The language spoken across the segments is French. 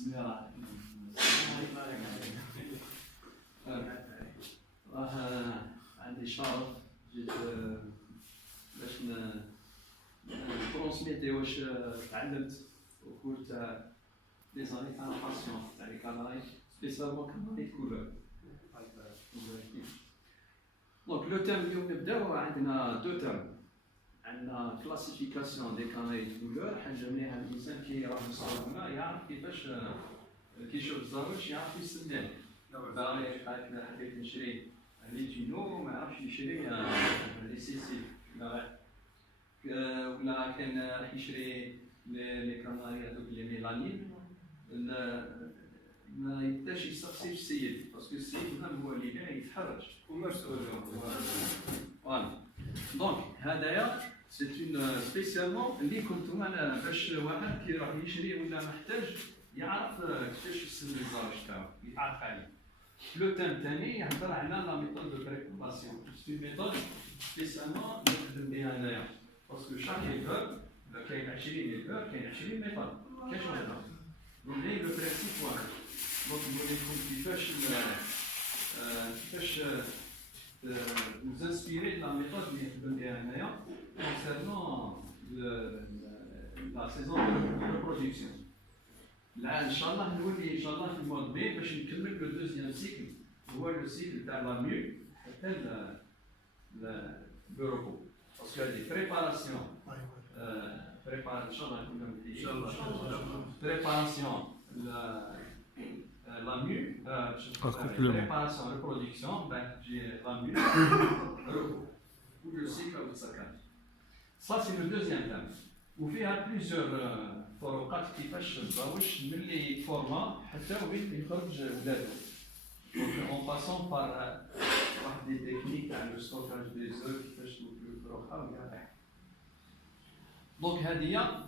بسم الله الرحمن الرحيم. راه عندي شرف جيت باش نترونسميتي واش تعلمت وكل تاع لي زاني تاع باسيون تاع لي كاناري سبيسيالمون كاناري كولور. دونك لو تيرم اليوم نبداو عندنا دو تيرم. عندنا كلاسيفيكاسيون دي كاناري كولور، حاجه مليحه الانسان كي راه يصور هنا يعرف كيفاش كي يشوف الزاروش يعرف يستنى. باغي اذا حبيت نشري لي تينو ما يعرفش يشري لي سيسي ولا كان راح يشري لي كاناري هذوك لي ميلانين ما يبداش يستقسي السيد باسكو السيد هو اللي جاي يتحرج ومرسول. فوالا دونك هذايا سي اون سبيسيالمون اللي كنتم انا باش واحد كي راح يشري ولا محتاج يعرف كيفاش يسمي الزاروش تاعو يتعرف عليه. لو تيم الثاني يهضر على لا ميثود دو بريكوباسيون. سي ميثود سبيسيالمون نخدم بها انايا باسكو شاك ايفور كاين 20 ايفور كاين 20 ميثود كاش وحده نولي لو برينسيپ واحد. دونك نولي لكم كيفاش nous inspirer de la méthode اللي نخدم بها انايا concernant la saison de reproduction. Là, Inch'Allah, nous Inch'Allah, في المواد مي باش نكمل لو دوزيام سيكل هو لو سيكل تاع لا ميو حتى لو روبو باسكو هذه بريباراسيون ان شاء الله نكون ان شاء الله بريباراسيون لا ميو بريباراسيون ريبرودكسيون بعد تجي لا ميو روبو ولو سيكل والسكان. Ça c'est le deuxième thème. وفيها plusieurs طرقات كيفاش الزاوج ملي يتفورما حتى وين يخرج ولادو. اون باسون بار واحد دي تكنيك تاع لو ستوكاج دي زو كيفاش نوكلو وكاع. دونك هادية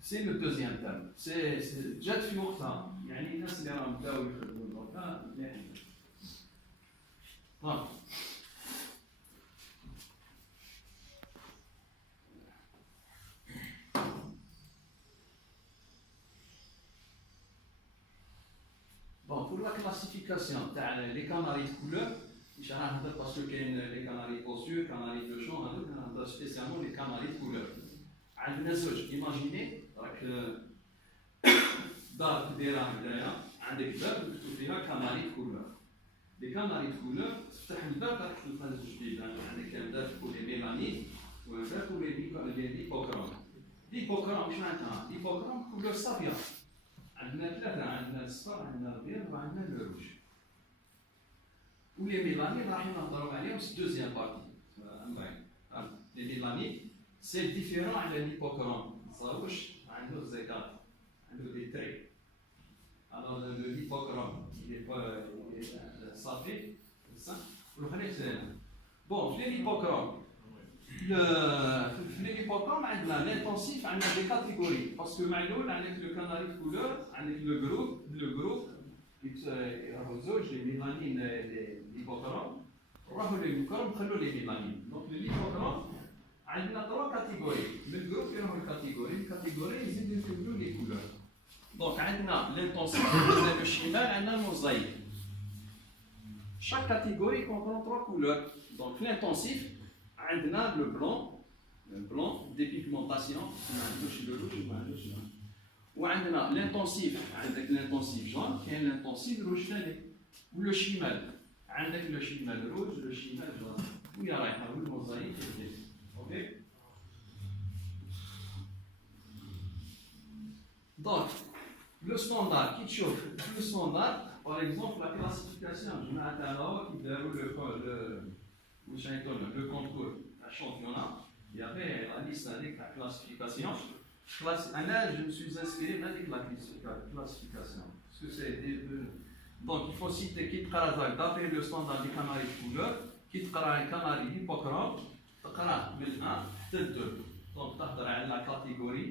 سي لو دوزيام تيرم. سي جات في وقتها يعني الناس اللي راهم بداو يخدموا دركا مليحين. دونك Bon, pour la classification, les canaris de couleur, je vais parce que les canaris osseux, canaris de champ, spécialement les canaris de couleur. Imaginez que دار كبيرة هكذايا عندك باب مكتوب فيها كناري de couleur. Les canaris de couleur تفتح الباب راح تلقى زوج بيبان، عندك باب pour les mélanines وباب pour les ليبوكروم. ليبوكروم شنو عندنا؟ ليبوكروم couleur صافية. عندنا ثلاثة، عندنا الصفر، عندنا الأبيض، وعندنا الروج. ولي ميلانين راح نهضروا عليهم في الدوزيام بارتي. لي ميلانين سي ديفيرون على ليبوكروم. الزاروج عنده زيكات، عنده دي تري. الوغ لو ليبوكروم صافي، والآخرين ساهلين. بون في ليبوكروم في ليبوكروم عندنا لانتونسيف، عندنا دي كاتيجوري باسكو معلول عندك لو كاناري دو كولور، عندك لو جروب راهو زوج لي ميلانين ليبوكروم راهو لي ليبوكروم خلو لي ميلانين. دونك ليبوكروم عندنا 3 كاتيجوري من الجروب راهو الكاتيجوري يزيد نكملو لي كولور. دونك عندنا لانتونسيف، عندنا لو شيمال، عندنا الموزايك. chaque catégorie comprend 3 couleurs. Donc l'intensif عندنا le blanc dépigmentation ما عندوش le rouge ما عندوش وعندنا l'intensif عندك l'intensif jaune كاين l'intensif rouge ثاني ولو شيمال عندك لو شيمال روج لو شيمال جون ويا رايحه والموزايك اوكي. Donc le standard كي تشوف le standard par exemple la classification جماعه تاعنا كي داروا le concours à championnat, il y avait la liste avec la classification. Je me suis inspiré avec la classification. Parce que c'est donc il faut citer qui تقرا d'après le standard des canaris de couleur, qui تقرا canari hypochrome, تقرا من 1 حتى 2. Donc تهضر على la catégorie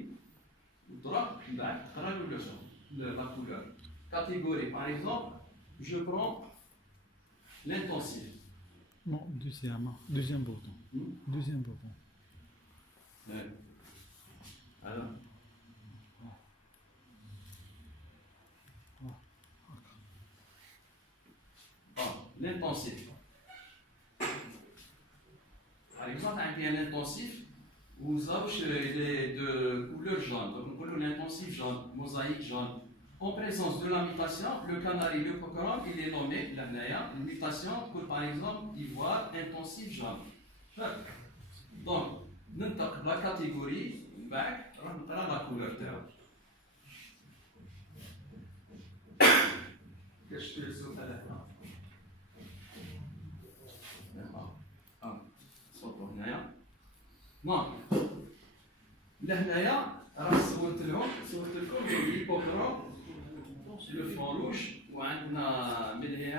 وتروح من بعد تقرا le leçon, la couleur. Catégorie par exemple, je prends l'intensif. Non, deuxième bouton. Deuxième bouton. Alors. l'intensif. Par exemple, il y a un intensif, vous avez de couleur jaune. Donc, on appelle l'intensif jaune, mosaïque jaune. En présence de la mutation, le canari, le procurant, il est nommé une mutation pour, par exemple, ivoire intensif jaune. Donc, la catégorie, on a la couleur. Qu'est-ce que c'est à la fin? Non. لهنايا راه صورت لكم الهيبوكرون لو فون روج وعندنا من هي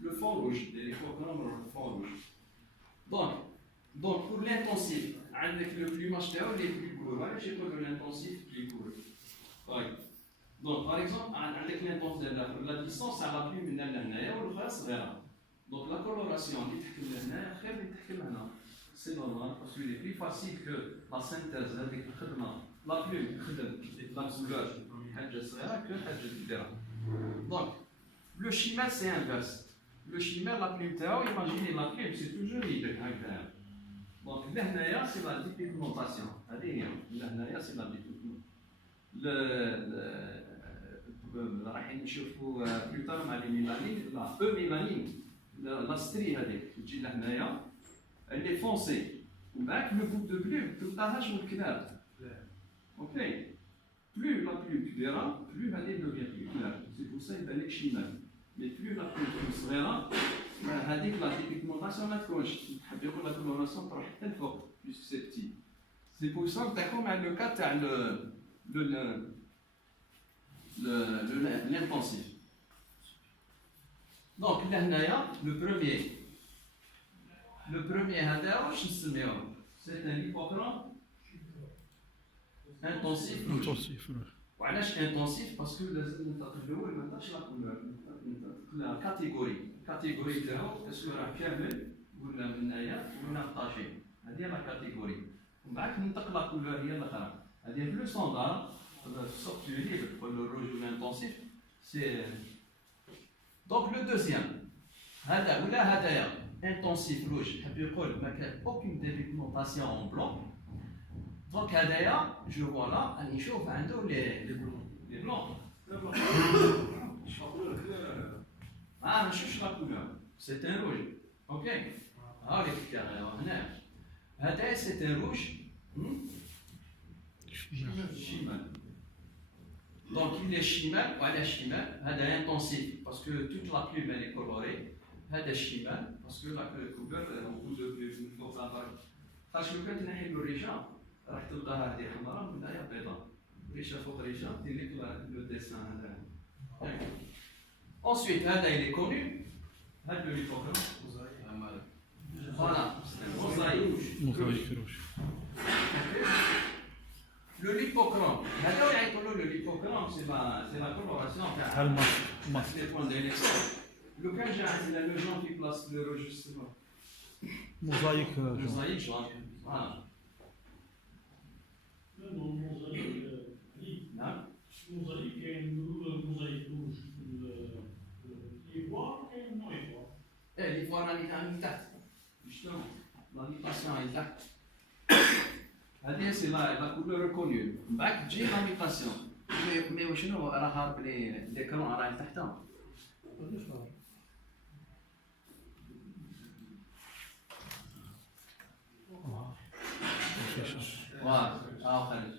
لو فون روج الهيبوكرون فون روج donc pour l'intensif عندك le plumage تاعو اللي plus court ولا شي يقولوا l'intensif plus court طيب donc par exemple عندك l'intensif la distance على plume من لهنايا والاخرى صغيره donc la coloration اللي تحكم لهنا خير اللي تحكم هنا c'est normal parce qu'il est plus facile que la synthèse avec la plume la couleur حاجه صغيره que حاجه كبيره. Donc le chimère c'est inverse. Le chimère la plume تاعو imaginez la plume c'est toujours libre هكذا. Donc لهنايا c'est la dépigmentation. هذه هي لهنايا c'est la dépigmentation. راح نشوفوا بلوتار مع لي ميلانين لا ميلانين لا ستري هذيك تجي لهنايا elle est foncée. Avec le groupe de plume, tout l'arrache au clair. Ok. Plus la plume claire, plus elle devient plus claire. C'est pour ça qu'il est chimère. Mais plus la plume sera, هذيك la dépigmentation ما تكونش. نحب يقول la coloration تروح حتى لفوق puisque c'est petit. C'est pour ça que تكون مع le cas تاع l'intensif. Donc لهنايا le premier هذا واش نسميوه؟ C'est un hypochrone intensif. Intensif. وعلاش intensif؟ parce que لازم ننتقل الاول ما ننتقلش لا كولور لا كاتيجوري تاعو اسكو راه كامل ولا من هنايا ولا طاشي هذه هي لا كاتيجوري ومن بعد ننتقل لا كولور هي الاخرى هذه في لو ستاندار سورت ليبر pour le rouge ou l'intensif c'est donc le deuxième هذا ولا هذايا intensif rouge حاب يقول ما كان aucune dépigmentation en blanc donc هذايا جو فوالا راني نشوف عنده لي بلون ما نشوفش لا كولور سي ان روج اوكي ها لي كاري هنا هذا سي ان روج شمال donc il est chimère وعلى شمال هذا intensif parce que toute la plume elle est colorée هذا الشمال باسكو لا كولور موجود في فوق الابار خاطر لو كان تنحي الريشه راح تلقاها هذه حمراء من هنايا بيضاء ريشه فوق ريشه دير لك لو ديسان هذا ensuite هذا il est connu هذا لو ليبوكرون فوالا موزايك روج لو ليبوكرون هذا يعيطوا له لو ليبوكرون سي لا كولوراسيون تاع الماسك لي بوان ديليكسيون لو كان جا عندنا لو جون في بلاص لو روج جوستومون موزايك موزايك جون فوالا نعم الموزايك كاين الموزايك روج الايفوار وكاين نو ايفوار ايه لي فوالا اللي تاع من تحت شنو لا ميطاسيون اللي تحت هذه سي لا كولور ريكونيو من بعد تجي لا ميطاسيون مي شنو راه هارب لي كرون راه تحتها فوالا خارج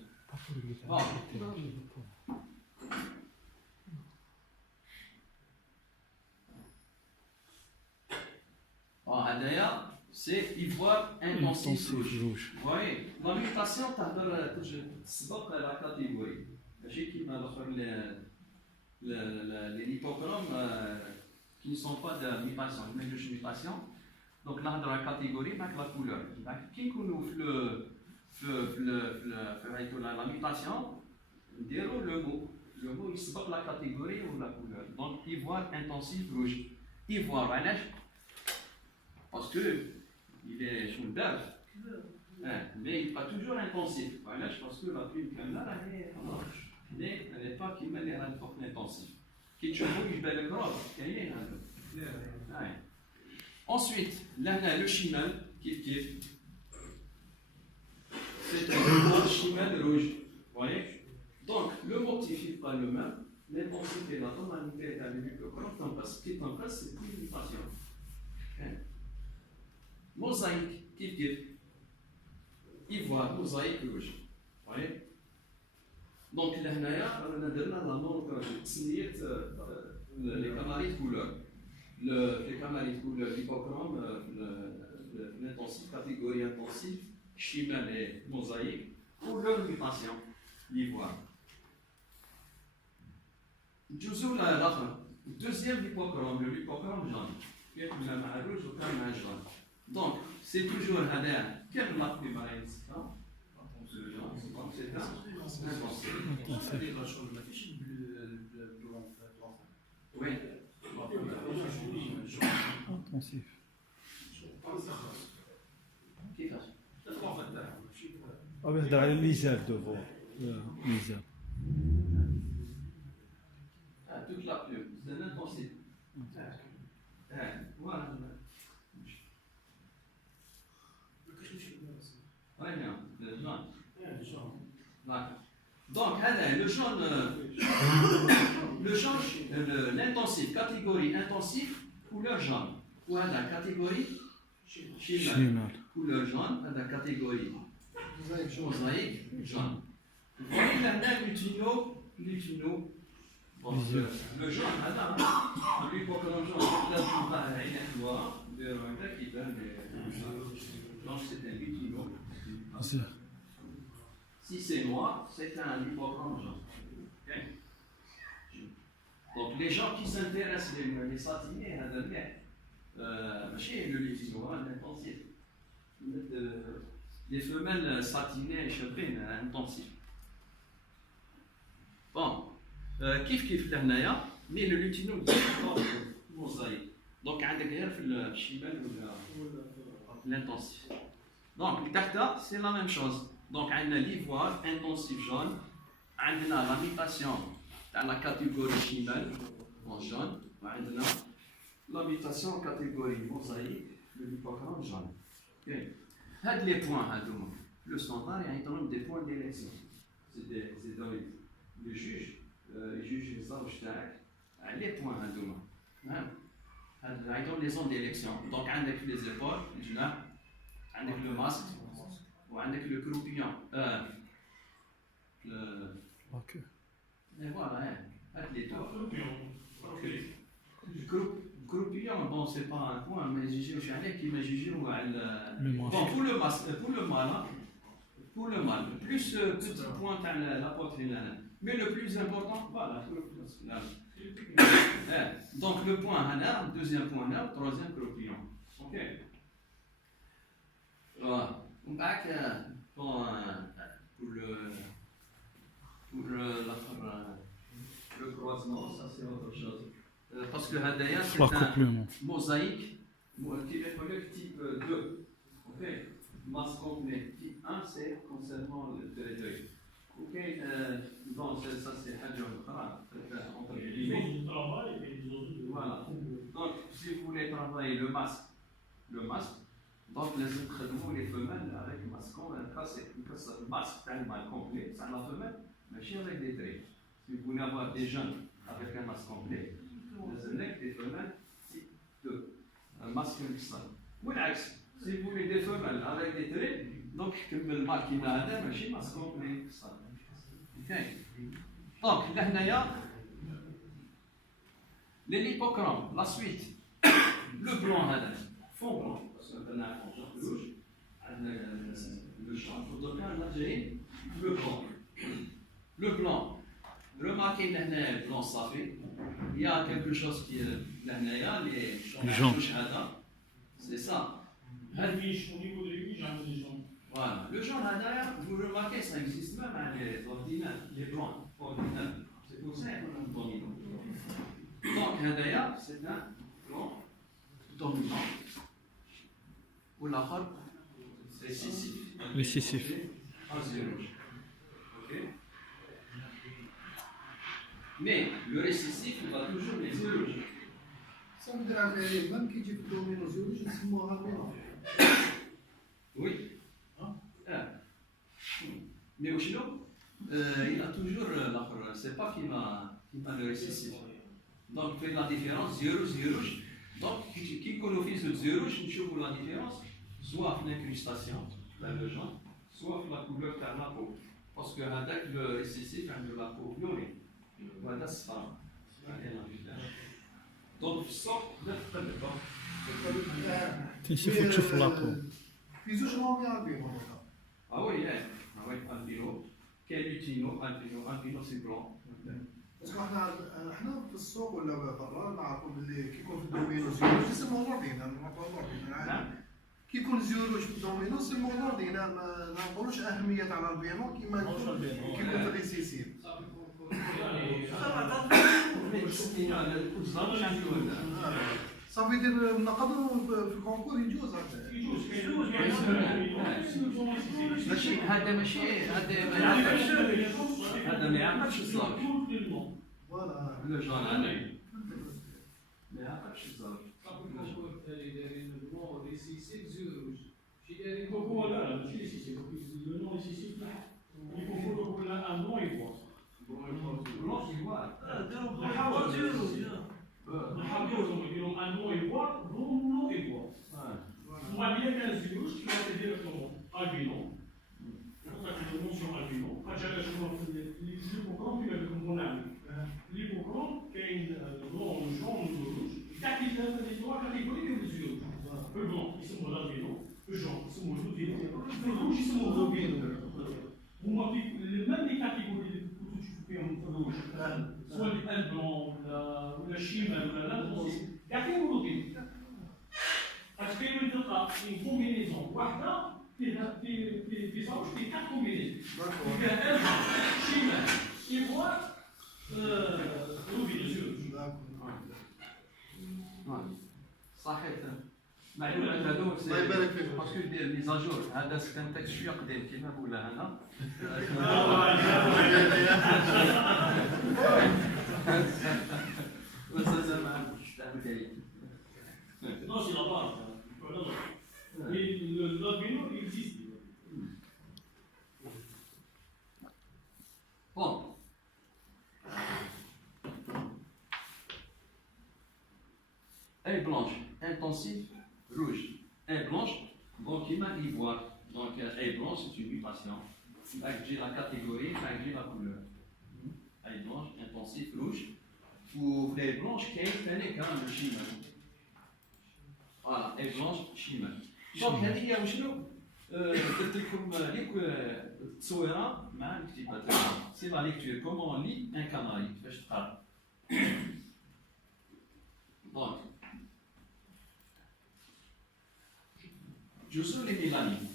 هذايا سي ايفوار انتونسيف روج وي لا ميوتاسيون تهضر تسبق لا كاتيجوري ماشي كيما الاخر لي ليبوكروم qui ne sont pas de mutation, mais de mutation. Donc là, dans la catégorie, avec la couleur. Qui connaît la mutation, dire le mot. Le mot, il se bat la catégorie ou la couleur. Donc, ivoire intensif rouge. Ivoire, parce que il est sur le berge. Mais il n'est pas toujours intensif. Parce que la plume caméra, mais elle n'est pas qui met les intensifs. Qui te bouge belle grave, Ouais. Ensuite, là, le chimal, qui c'est un chimal rouge. Vous voyez? Donc, le motif n'est pas le même. L'intensité et la tonalité est avec le corps. Ce qui est en place, c'est une limitation. Mosaïque, qui ivoire, mosaïque rouge. Vous voyez? Donc, là, on a donné la monochrome, les canaries de couleur. Les canaries de couleur, l'hypochrome, l'intensif, catégorie intensive, chimal et mosaïque, pour leur limitation, l'ivoire. Deuxième l'hypochrome, le l'hypochrome jaune. Qui est le rouge ou le jaune. Donc, c'est toujours quel marque de maïs? C'est oui. Intensif. Ah ben, dans le misère devant. Misère. Toute la plume, c'est un intensif. Voilà. Ouais, bien, le jaune. Voilà. Donc, le jaune, l'intensif, catégorie intensif, couleur jaune. Ou la catégorie chimal, couleur jaune, la catégorie mosaïque, jaune. Vous voyez là, l'utino. Le jaune, l'hypochrome jaune, la noire, qui donne donc c'est un l'utino. Si c'est noir, c'est un hypochrome jaune. Okay? Donc les gens qui s'intéressent les satinés, le lutino, l'intensif. Les femelles satinées, chevrines, intensif. Bon, كيف لهنايا mais le lutino mosaïque. Donc عندك غير في الشمال ولا l'intensif. Donc le c'est la même chose. Donc on a l'ivoire intensif jaune, on a la mutation dans la catégorie chimal en jaune, on a la mutation en catégorie mosaïque, le l'hypochrome jaune. Okay. Les points, le standard, il y a des points d'élection. C'est dans le juge ça les points les zones d'élection. Donc avec les épaules, avec le masque ou avec le croupillon. Et voilà, avec les deux. Croupillon, bon, c'est pas un point, mais j'ai qui m'a jugé bon, pour le mâle, plus petit point à la poitrine. Mais le plus important, voilà, donc le point hana, deuxième point là, troisième croupillon. Ok. Voilà. Pour le croisement, ça c'est autre chose. Parce que Hadaya, c'est un mosaïque qui est type 2. Ok. Masse complet. Type 1, c'est concernant le territoire. Ok, donc ça c'est entre guillemets. Voilà. Donc si vous voulez travailler le masque, donc les femelles avec masque, le masque tellement complet, c'est la femelle, mais chez avec des traits. Si vous voulez avoir des jeunes avec un masque complet, des femelles type 2, un masque mixte. Ou l'axe, si vous voulez des femelles avec des traits, donc comme le masque qui n'a pas de masque complet. Okay. Donc, là, l'hypochrome, la suite, le blanc, fond blanc, parce qu'on a un fond rouge, le champ, le blanc. Le blanc, remarquez le blanc safé, il y a quelque chose qui est là, les c'est ça. Au niveau des riches, j'en ai des gens. Voilà. Le jaune derrière, vous remarquez, ça existe même à les ordinales, les blancs ordinales. C'est pour ça qu'on a un dominant. Donc, derrière, c'est un blanc dominant. Ou l'autre, récessif. Récessif. Ok. Mais le récessif, il va toujours les yeux rouges. صافي même كي يجي في الدومينو زوج نسموها مينا. Oui. Mais au chino, il a toujours l'autre, c'est pas qui m'a le récessif. Donc, fait la différence, zéro. Donc, qui connaît ce zéro, je vois la différence, soit l'incrustation, le jaune, soit la couleur de la peau. Parce que avec le récessif, il y a la peau violet. Voilà, c'est ça. Donc, sauf le تنشوفوا تشوف لاكو. في زوج مواضيع بينهم. Ah oui, albino, quel lutino, albino c'est blanc. باسكو احنا في السوق ولا برا نعرفوا باللي كي يكون في الدومينو زيروج يسموه نوردينا نعرفوا نوردينا. كي يكون زيروج في الدومينو يسموه نوردينا ما نقولوش اهميه تاع البيانو كيما يكون كي يكون في الريسيسيف. صافي يدير نقدروا في الكونكور يجوز هذا. ماشي هذا ما يعقدش الزرق. فوالا. Le jaune هذا ما يعقدش الزرق. هو لا ماشي ريسيسيف لو نون ريسيسيف لا يكون كلها ان بلون يبوظ Blanc, tu vois. نحاولوا نديروا ان بلون يبوظ بلون يبوظ وما بيا كان زيروش كي ديريكتومون البينو mention albino. Quand j'allais l'hypochrome, il y avait comme on a l'hypochrome, qui est le blanc, le jaune, le rouge. Les trois catégories que vous avez. Le blanc, ils sont albino. Le jaune, ils sont albino. Le rouge, ils sont albino. Vous m'avez même les catégories que tu fais en rouge. Soit le blanc, ou la chime, ou la lantance. Gardez-vous l'autre. Parce qu'il y a une combinaison. Voilà. في صوت في quatre combinaisons. Il y a un chimère, ivoire, ruby, dessus. صحيح. معلومة هذوك الله يبارك فيك. باسكو يدير ميزاجور هذا كان تاك شوية قديم كيما نقولها أنا. بس هذا ما عندوش تعمل كاين. Non, c'est la base. Mais l'albino, il existe. Bon. Elle blanche, intensif, rouge. Elle blanche, donc il m'a ivoire. Donc elle blanche, c'est une mutation. J'ai la catégorie, j'ai la couleur. Elle blanche, intensif, rouge. Pour les blanches, qui est le chimère. Voilà, elle blanche, chimère. Donc هذه هي وشنو؟ قلت لكم ليك التصويره مع الكتابه تاعها. سي لا ليكتور كومون لي ان كاناري كيفاش تقرا. دونك جوسو لي ميلانين.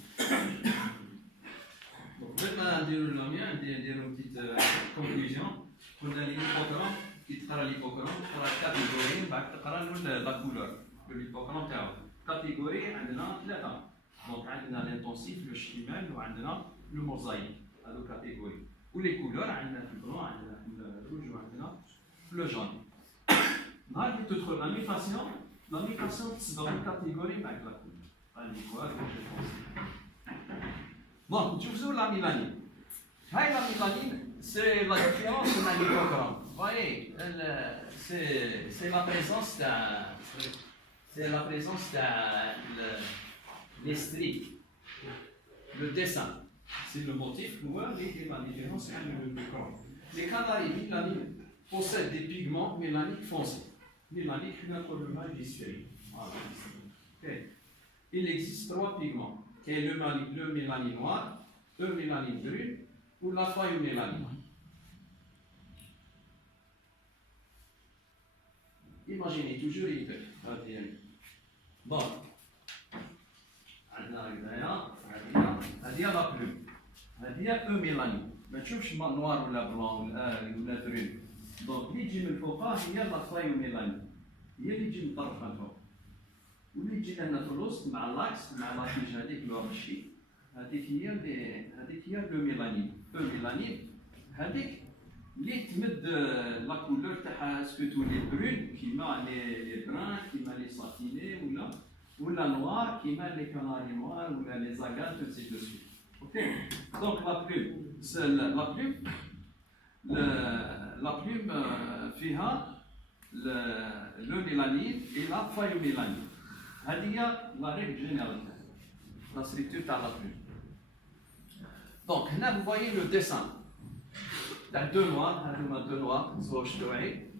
قبل ما نديرو اللوميا نديرو بتيت كونكلوزيون. قلنا ليبوكرون كي تقرا ليبوكرون تقرا الكاتيجوري من بعد تقرا لا كولور ليبوكرون تاعو. كاتيجوري عندنا ثلاثة. Donc عندنا l'intensif, le chimel وعندنا le mosaïque. هذو كاتيجوري. ولي كولور عندنا في البلون عندنا في الروج وعندنا في le jaune. نهار اللي تدخل la mutation تصدر الكاتيجوري مع la couleur. غادي يكون الintensif. Bon, نشوفوا la mélanine. هاي la mélanine, c'est la différence de la l'hypochrome. Vous voyez, c'est la présence d'un c'est la présence des stries, le dessin. C'est le motif noir et la différence avec le corps. Les canaries mélanines possèdent des pigments mélaniques foncés. Mélanique, notre mal visuel. Voilà. Okay. Il existe trois pigments, qui est le mélanine noir, le mélanine brune ou la phaiomélanine. Imaginez toujours une bon, عندنا هذه لا بلوم هذه ميلانين ما تشوفش نوار ولا بلون ولا برون دونك اللي تجي من فوقها هي لا فايو ميلانين هي اللي تجي من طرف الفوق واللي تجي لنا في الوسط مع لاكس مع لاتيج هذيك لو هذيك هي لو ميلانين هذيك اللي تمد لا كولور تاعها اسكو تولي برون كيما لي بران كيما لي ساتيني ولا نوار كيما لي كاناري نوار ولا لي زاغات و سي دو سويت. اوكي دونك لا بلوم فيها لو ميلانين et la phayomélanine. هذه هي لا ريغل جينيرال لا ستركتور تاع لا بلوم. دونك هنا vous voyez le dessin. تاع دو نوار هذوما دو نوار زوج توعي.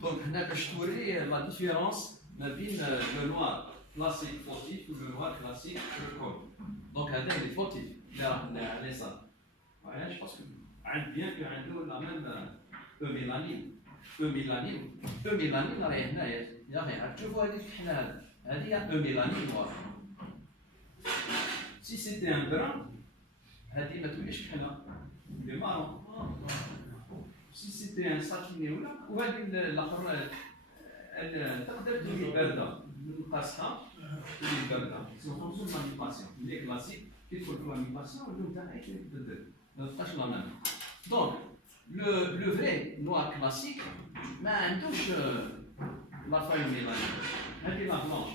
دونك هنا باش توري لا ديفيرونس ما بين لو نوار كلاسيك فوتيف و لو نوار كلاسيك كول. دونك هذا اللي فوتيف اللي راه على اليسار. علاش باسكو عند بيان كو عنده لا ميم ميلانين. ميلانين راهي هنايا يا اخي تشوفوا هذيك الحنا هذه ميلانين نوار. سي سيتي ان بران هذه ما توليش كحله لي مارون. سي سيتي ان ساتيني وهذه الاخر تقدر تولي بارده من قاسها تولي بارده. سي فونكسيون مانيباسيون لي كلاسيك كي تدخل في مانيباسيون اللون تاعها يتبدل ما تبقاش لا ميم. دونك لو فري نوار كلاسيك ما عندوش لا فايوميلانين. هذه لا بلانش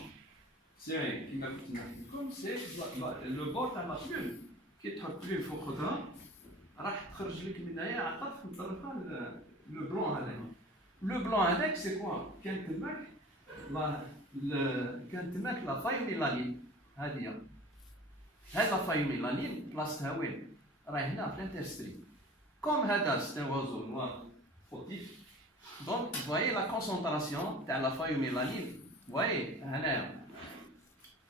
سي كيما كنت نحكي لكم سي لو بور تاع لا بلوم كي تحط بلوم فوق خضره راح تخرج لك من هنايا عطف مطرفه لو بلون هذاك. لو بلون هذاك سي كوا كان تماك كان تماك لا فايوميلانين. هذه هذا فايوميلانين بلاصتها وين؟ راهي هنا في الانترستري. Comme هذا c'est un oiseau noir fautif, donc vous voyez la concentration de la phayomélanine. Vous voyez هنايا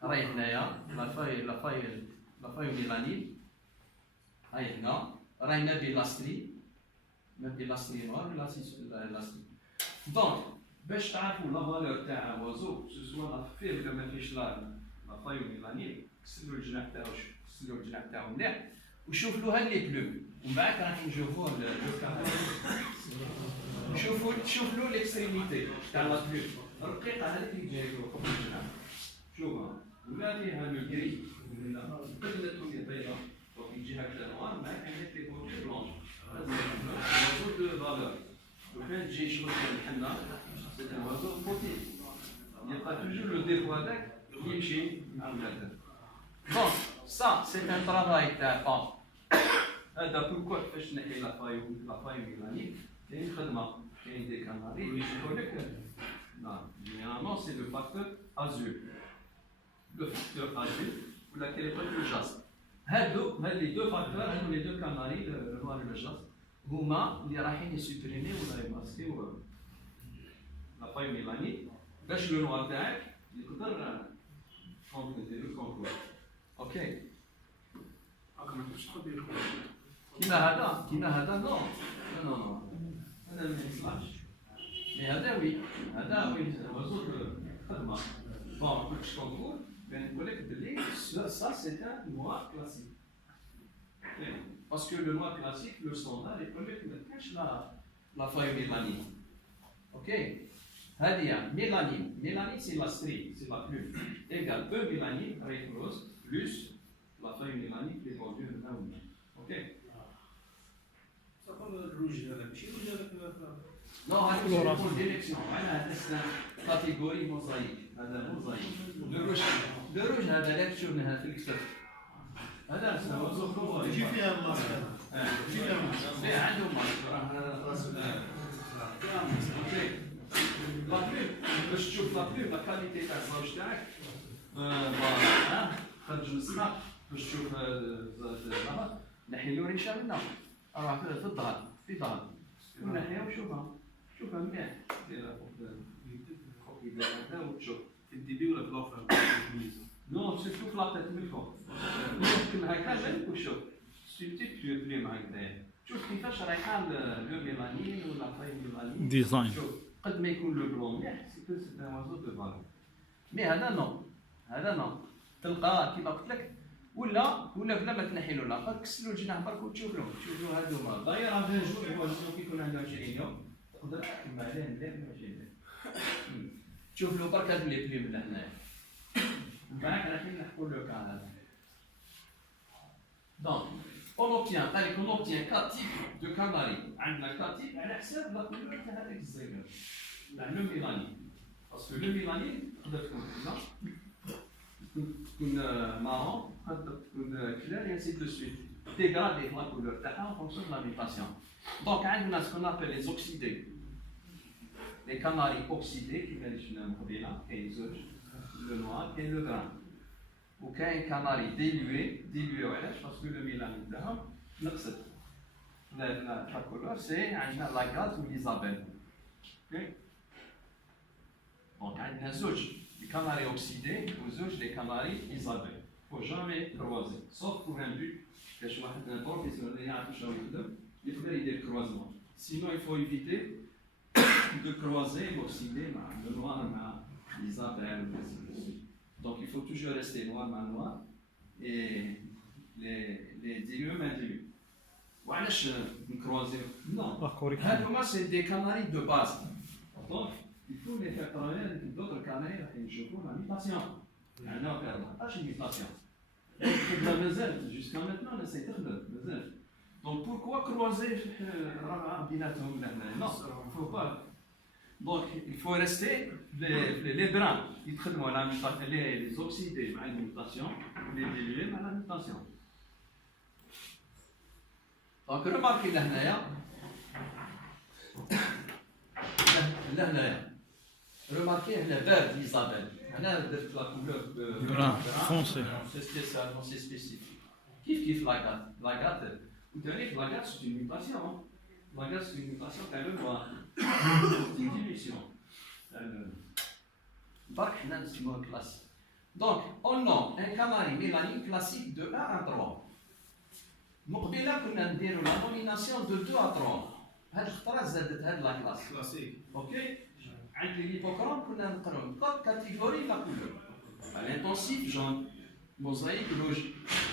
راهي هنايا la phayomélanine هاي هنا راهي ما بين لاستري نوار و لاستري. دونك باش تعرفوا لا فالور تاع oiseau سواء فيه ولا ما فيهش لا phayomélanine كسلوا الجناح تاعو مليح وشوف له هاد لي بلوم. ومن بعد راح نشوفوا شوف له ليكستريميتي تاع لا بلوم الرقيقه هذيك اللي جايه فوق الجناح. شوفها ولا فيها لو كري ولا قدمت تولي بيضاء دونك يجي هكذا نوار مع كاين لي كوتي بلونش. هذا موجود دو فالور. لو كان تجي شغل الحنه سي ان وازو بوتي يبقى توجور لو ديفو هذاك يمشي مع الهدف. دونك سا سي ان طرافاي تاع بام. هذا بوركوا فاش تنحي لا فايوميلانين كاين خدمه كاين دي كاناري يشوفوا لك. نعم جينيرالمون سي لو فاكتور ازول ولا كاين لو جاز. هاد لي دو فاكتور هادو لي دو كاناري لو نوار لو جاز هما اللي رايحين يسوبريمي ولا يماسكيو لا فايوميلانين باش لو نوار تاعك يقدر نديرو كونترول. اوكي كيما هذا نو هذا ما يصلحش. مي هذا وي مزوج خدمه بون كلش كونكور بين نقول لك بلي سا سي ان نوار كلاسيك. باسكو لو نوار كلاسيك لو ستاندار يقول لك ما كاينش لا فايوميلانين. اوكي هذه ميلانين سي لا ستري سي لا بلوم ايغال او ميلانين ريكروز بلس لا فايوميلانين لي فوندو هنا وهنا. اوكي صافي الروج هذا ماشي روج هذاك. Non, c'est pour l'élection. Voilà, c'est une catégorie mosaïque. Le rouge, هذا لا تشوفناها في الكتاب. هذا سوا يجي فيها الماسك. فيها عندهم ماسك. لا بلوم باش تشوف لا بلوم لا كاليتي تاع الزوج تاعك. خرج من السماء باش تشوف زعما نحي له ريشه منها. راه في الظهر في ظهر. ونحيها وشوفها. شوفها مليح ديرها فوق يدير هكذا وتشوف في الديبي ولا في الاخر؟ نو تشوف لاطيت من الفوق يمكن هكا بالك وشوف سيتي بلوم هكذايا شوف كيفاش رايحه لو ميلانين ولا فايوميلانين ديزاين. شوف قد ما يكون لو بلون مليح سي كو سي ان وازو دو فالور. مي هذا نو تلقاه كيما قلت لك ولا بلا ما تنحي له لاقا كسلو الجناح برك وتشوف له هذوما داير هذا جوج كيكون عنده 20 يوم تقدر تحكم عليه مليح ماشي مليح. تشوف له برك هاد لي بلي من هنايا. معاك رايحين نحكوا له كان هذا. دونك on obtient 4 types de canaries. On a 4 types, on accepte la couleur de l'hexagone. Le mélanine. Parce que le mélanine, تكون marron, تكون clair et ainsi de suite. Dégrader la couleur en fonction de la mutation. Donc, on a ce qu'on appelle les oxydés. Les canaries oxydés, qui viennent le noir et le brun. Ou qu'un canari dilué, parce que le mélanine la couleur, c'est l'agate ou l'isabelle. Okay? Donc, on a les canaries oxydés ou les canaries isabelle. Il ne faut jamais croiser, sauf pour un but. Il y a un professeur qui a fait le croisement. Sinon, il faut éviter de croiser l'oxydé, le noir, l'isabelle. Donc, il faut toujours rester noir, noir, et les dilués, dilués. Pourquoi croiser? Non. C'est des canaries de base. Donc, il faut les faire travailler avec d'autres canaries qui jouent la mutation. Il y a une mutation. Jusqu'à maintenant, on essaie de faire. Donc, pourquoi croiser non, il ne faut pas. Donc, il faut rester les brins. Ils traitent les oxydés à la mutation, les dilués à la mutation. Donc, remarquez là, remarquez le vert d'Isabelle. On a la couleur brun foncé. C'est spécial, c'est spécifique. Kif l'agate. L'agate, vous tenez que l'agate c'est une mutation. L'agate c'est une mutation qu'elle veut voir. C'est une dilution. Classique. Donc, on a un canari mélanine classique de 1 à 3. مقبلا كنا نديروا la nomination de 2 à 3. هاد الخطره زادت هاد لا كلاس كلاسيك اوكي عند ليبوكروم كنا نقراو 4 كاتيجوري لا كولور الانتونسيف جون موزايك روج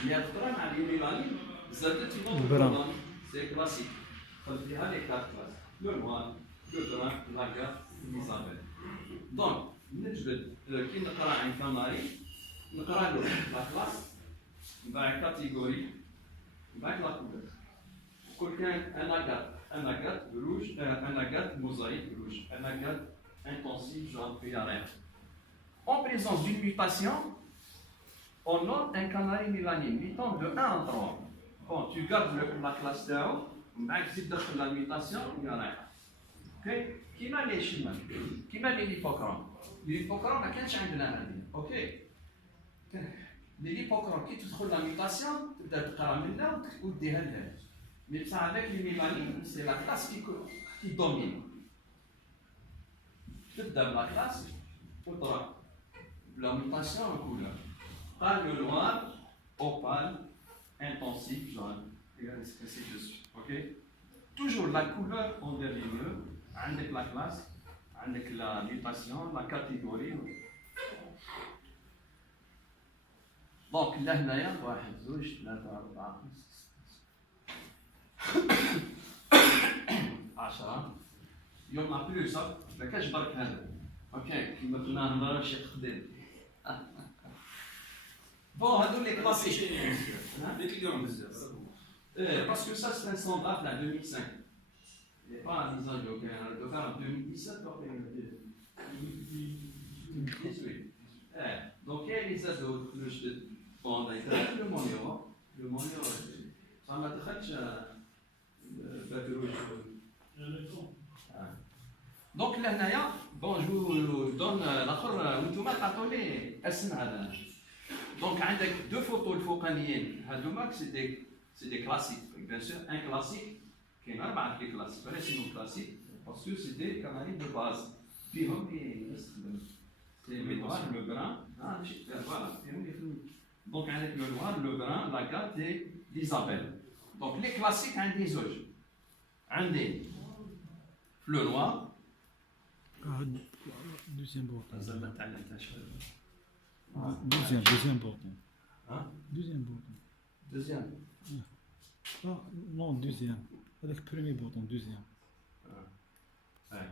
اللي الخطره مع لي ميلانين زادت البران سي كلاسيك خليها لي 4 كلاس لو نوار لو بران لاكار ليزابيل دونك نجبد كي نقرا عن كاماري نقرا له لا كلاس من بعد كاتيجوري avec la couleur. Quelqu'un, un agate rouge, un agate mosaïque rouge, un agate intensif, genre PRM. En présence d'une mutation, on note un canari mélanine, mutant de 1 à 3. Bon, tu gardes la classe de haut, mais si tu as la mutation, il y en a. Ok? Qui m'a les chimères? Qui m'a les lipochromes? Les lipochromes, il n'y a qu'un de ok? L'hypochrome qui trouve la mutation, tu dois te منها وتديها لها. Mais ça avec les mélanines, c'est la classe qui domine. Tu te donnes la classe, tu auras la mutation en couleur. Pas le noir, opale, intensif, jaune. Regardez ce que c'est dessus. Ok? Toujours la couleur en dernier lieu, avec la classe, avec la mutation, la catégorie. Donc, là, il y a 1, 2, 3, 4, 5, 10. Il y en a plus, ça. Mais qu'est-ce que je parle de? Ok, maintenant, on va chercher des. Bon, on les classiques. Les clients, parce que ça, c'est un standard de 2005. Il n'y a pas un mise à jour. On doit faire en 2017 pour 2018. Donc, il y a les ados. Bon, le monio, ça m'a dit donc là, bon, je vous donne l'autre, donc avec 2 photos le focalienne, c'est des classiques, bien sûr, un classique qui est normal, des classiques, c'est nos classiques, parce que c'est des canaries de base, puis c'est le noir, le brun, voilà, donc avec le noir, le brun, l'agate et l'isabelle. Donc les classiques ont des ojos. Le noir. Deuxième bouton. Hein? Deuxième bouton. Deuxième. Ah, non, deuxième. Avec le premier bouton, deuxième. Ouais.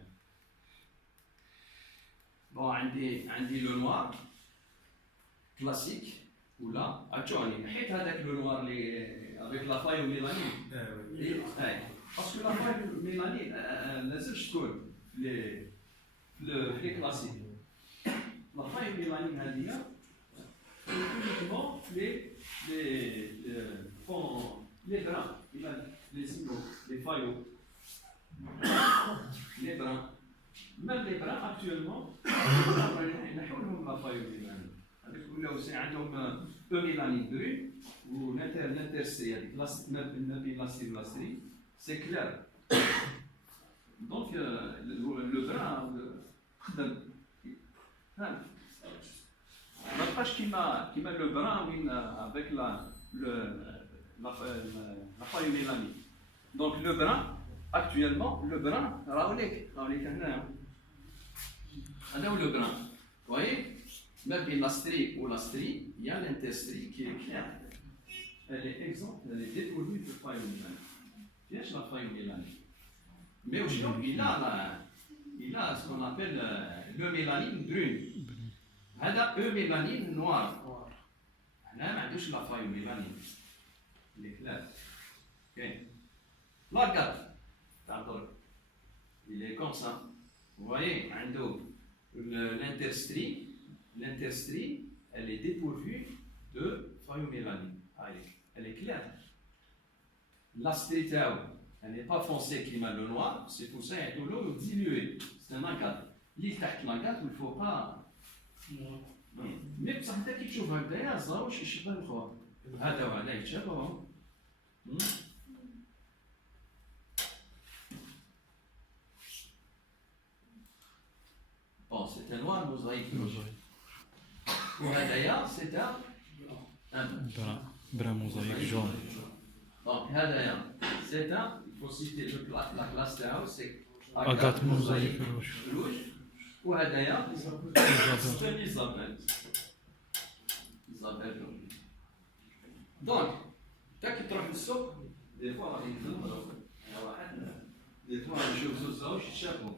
Bon, on dit le noir, classique. ولا عرفتوني حيت هذاك لو نوار اللي افيك لا فاي ميلانين باسكو لا فاي ميلانين لازمش تكون في لي كلاسيك لا فاي ميلانين هذه uniquement les brins, les signaux, les faillots, les brins. Même les brins actuellement, نحولهم لا فايو ميلانين. هذيك ولاو عندهم ميلانين بري والانترستري هذيك لاستري سي كلير. دونك لو بران خدم ما بقاش كيما لو بران وين افيك la faille mélanie. Donc le brun, actuellement, le brun, راوليك هنا. هذا هو le brun. Vous voyez? Même bien la strie ou la strie, il y a l'interstrie qui est claire. Elle est exempte, elle est dépourvue de faille mélanie. Qu'est-ce que la faille mélanie? Mais aussi, il a ce qu'on appelle le mélanine brune. هذا mélanine noire. هنا ما عندوش la faille mélanie. Il est clair. Ok. Là, regarde. Il est comme ça. Vous voyez, l'interstrie, elle est dépourvue de phagomélanine. Elle est claire. L'astrie, elle n'est pas foncée qui m'a le noir, c'est pour ça qu'elle est l'eau diluée. C'est un agate. L'île تحت l'agate, il ne faut pas. Mais ça peut être quelque chose هكذايا الزاوج يشبه الخوار. هذا وهذا يتشابهوا. Bon, c'est un noir mosaïque. وهذايا c'est un brun mosaïque jaune. Donc هذايا c'est un, il faut citer la classe تاعو c'est agate mosaïque rouge. وهذايا c'est Isabelle. Donc كي تروح للسوق دي فوا غادي ينزلوا واحد دي فوا نشوفوا الزوج يتشابهوا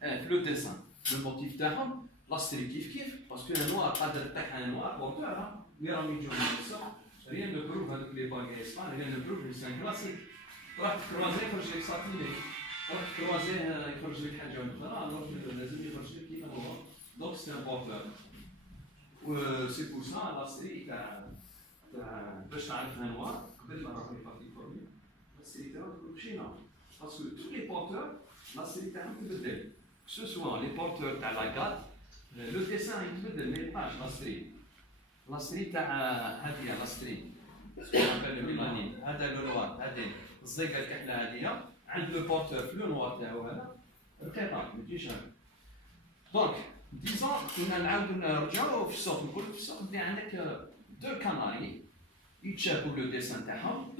في لو ديسان لو موتيف تاعهم لاستري كيف باسكو النوار قادر تاعها نوار بورتور مي راهم يجيو من السوق ريان لو بروف هذوك لي باغي اسبان ريان لو بروف سي ان كلاسيك راح تكروازي يخرج لك ساتيلي راح تكروازي يخرج لك حاجه اخرى الوغ لازم يخرج لك كيما هو دونك سي ان بورتور و سي بور سا لاستري تاع باش تعرفها نوار قبل ما نروح للبارتي كورني لاستري تاعو كلشي نوار باسكو تو لي بورتور لاستري تاعهم تبدل que ce soit les porteurs تاع لاكاد لو ديسان يتبدل ما يبقاش لاستري تاع هذه لاستري سكون الميلانين هذا لو نوار هذه الزيقه الكحله هذه عند لو بورتور في لو نوار تاعو هذا رقيقه ما تجيش هكا دونك ديزون كنا نعاودو نرجعو في السوق نقولو في السوق بلي عندك دو كاناي يتشابهوا لو ديسان تاعهم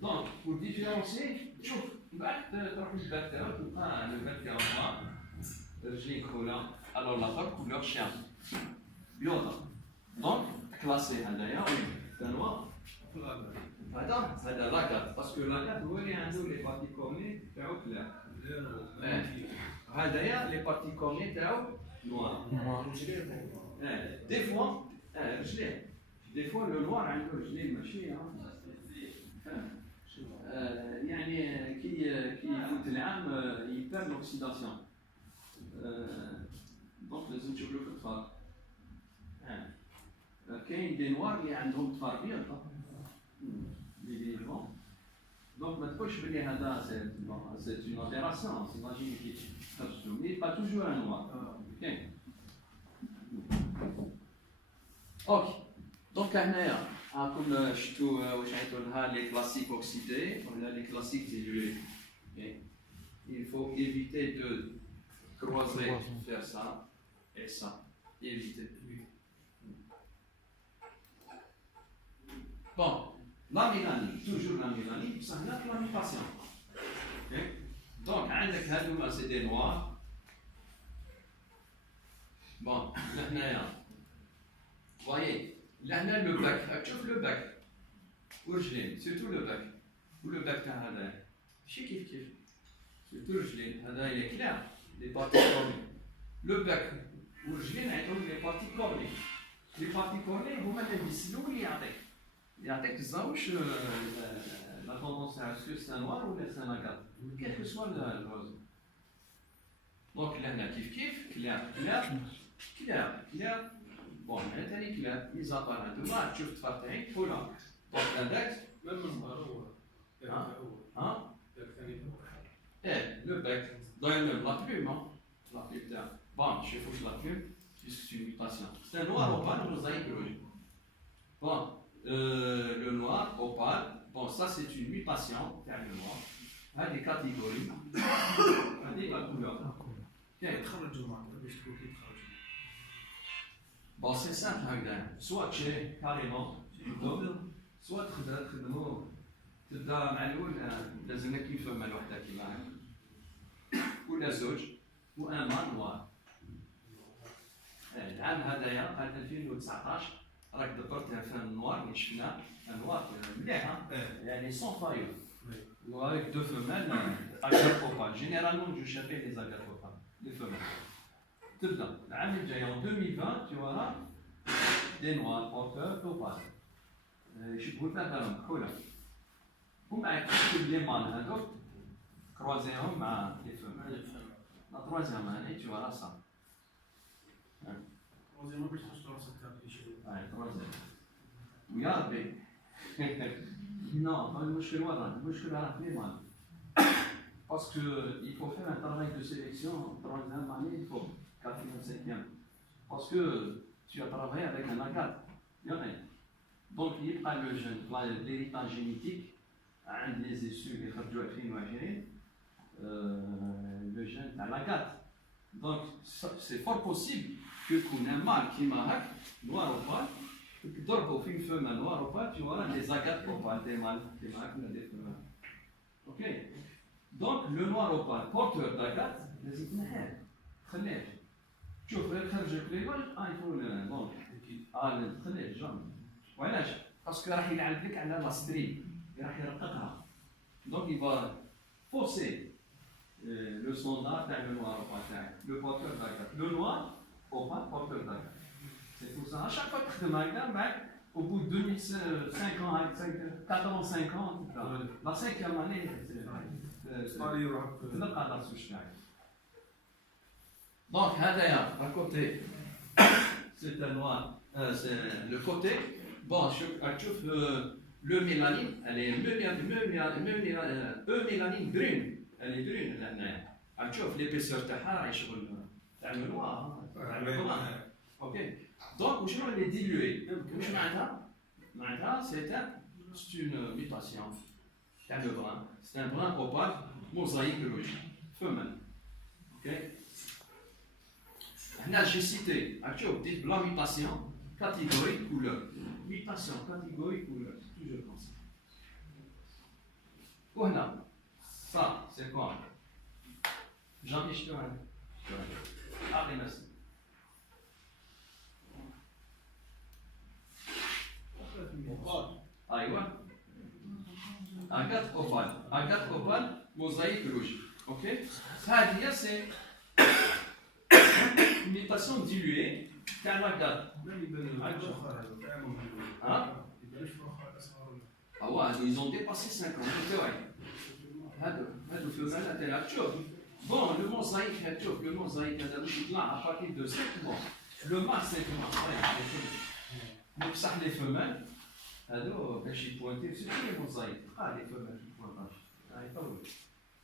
دونك بور ديفيرونسي تشوف من بعد تروح للباك تاعو تلقى لو باك تاعو نوار رجلين كحوله الوغ لاخر كولور شيان بيوضه دونك كلاسي هذايا وي نوار هذا لاكات باسكو لاكات هو اللي عنده لي بارتي كورني تاعو كلير هذايا لي بارتي كورني تاعو نوار دي فوا رجلين دي فوا لو نوار عنده رجلين ماشي يعني كي يفوت العام يبان لوكسيداسيون دونك لازم تشوف له في الفار كاين دي نوار اللي عندهم تفار بيض لي فيفون دونك ما تقولش بلي هذا سي اون اوبيراسيون سيماجين كي خرجتو مي با توجور ان نوار كاين اوكي دونك هنايا راكم شفتوا واش عيطوا لها لي كلاسيك اوكسيدي ولا لي كلاسيك ديلوي il faut éviter de croiser faire ça et ça éviter bon la mélanine toujours la mélanine بصح هنا كلاميفاسيون دونك عندك هادوما سي دي نوار بون لهنايا فوايي لهنا لو باك راك تشوف لو باك ورجلين سيرتو لو باك ولو باك تاع هذا ماشي كيف سيرتو رجلين هذا هي كلير لي بارتي كورني لو باك ورجلين عندهم لي بارتي كورني لي بارتيكولي هما اللي بيسلو اللي يعطيك الزاوش لا توندونس تاع اسكو سي نوار ولا سي لاكاد كيف كو سوا الروز. دونك لهنا كيف كلير بون هنا ثاني كلير ميزابار هادوما تشوف تفرطعين كحوله. دونك هذاك même المظهر هو ها الثاني le bec dans la plume تاع bon je fais la plume puisque c'est une mutation. C'est un noir opale mosaïque rouge. Bon, le noir opale, bon ça c'est une mutation vers le noir. Il y a des catégories, il y a la couleur. تخرجوا معنا باش تكون كي تخرجوا. Bon c'est simple هكذا، soit تشري carrément soit تخدمو تبدا مع الاول لازم لك كيف مع الوحده كيما هكا ولا زوج وان مان نوار. العام هذايا قال 2019 راك دبرتها في النوار اللي شفنا النوار مليحه يعني سون فايو وافيك دو فيمال اغاربوبال جينيرالمون جو شابي لي اغاربوبال لي فيمال. تبدا العام الجاي en 2020 tu verras des noirs porteurs d'opale يشبهوا ثلاثه كحوله ومع لي مان هذوك كروزيهم مع لي فيمال. لا تروازيام اني tu verras ça. ما باش تخرج راسك تاع شي. ويا ربي non المشكل وين المشكل راه في مال parce que il faut faire un travail de sélection troisième année il faut 4e parce que tu as travaillé avec un agate donc يبقى le jeune l'héritage génétique عند les issues اللي خرجوا 2020 le jeune تاع l'agate. Donc c'est fort possible que يكون un mâle كيما هاك noir opale تضربوا في femelle noir opale tu auras des agates opales des mâles كيما هاك ولا des femelles. Ok. Donc le noir opale porteur d'agate لازم تنحيه تخليه شوف خرج الكليفاج يكون دونك تخليه جون وعلاش؟ باسكو راح يلعب لك على لا ستريم راح يرققها دونك يبقى فورسي le standard تاع le noir opale تاعك le porteur d'agate le noir opale porteur d'agate. C'est tout ça. À chaque fois que tu te au bout de 2005 ans, 85 ans, la 5e année, donc, à côté, c'est un noir, c'est le côté. Bon, le mélanine, elle est mélanine brune, elle est brune. L'épaisseur de le noir, ok. Donc, elle est diluée. C'est une mutation. C'est un brin opale mosaïque rouge, femelle. Ok. Là, j'ai cité, la mutation, catégorie, couleur. Mutation, catégorie, couleur. C'est toujours comme ça. Voilà. Ça, c'est quoi? Jean-Michel. Allez, merci. ايوه اغات اوبال موزايك روج اوكي هذه سي ميتاسيون ديلوي تاع لاغات ها هو ils ont dépassé 5 ans تاعي هادو فيمال تاع تشوف بون لو موزايك تشوف لو موزايك هذا باش يطلع à partir de 5 mois le mâle 5 mois بصح لي فيمال هادو باش يبوانتي سيرتو لي موزايك لي فيمال في البوانتاج يطول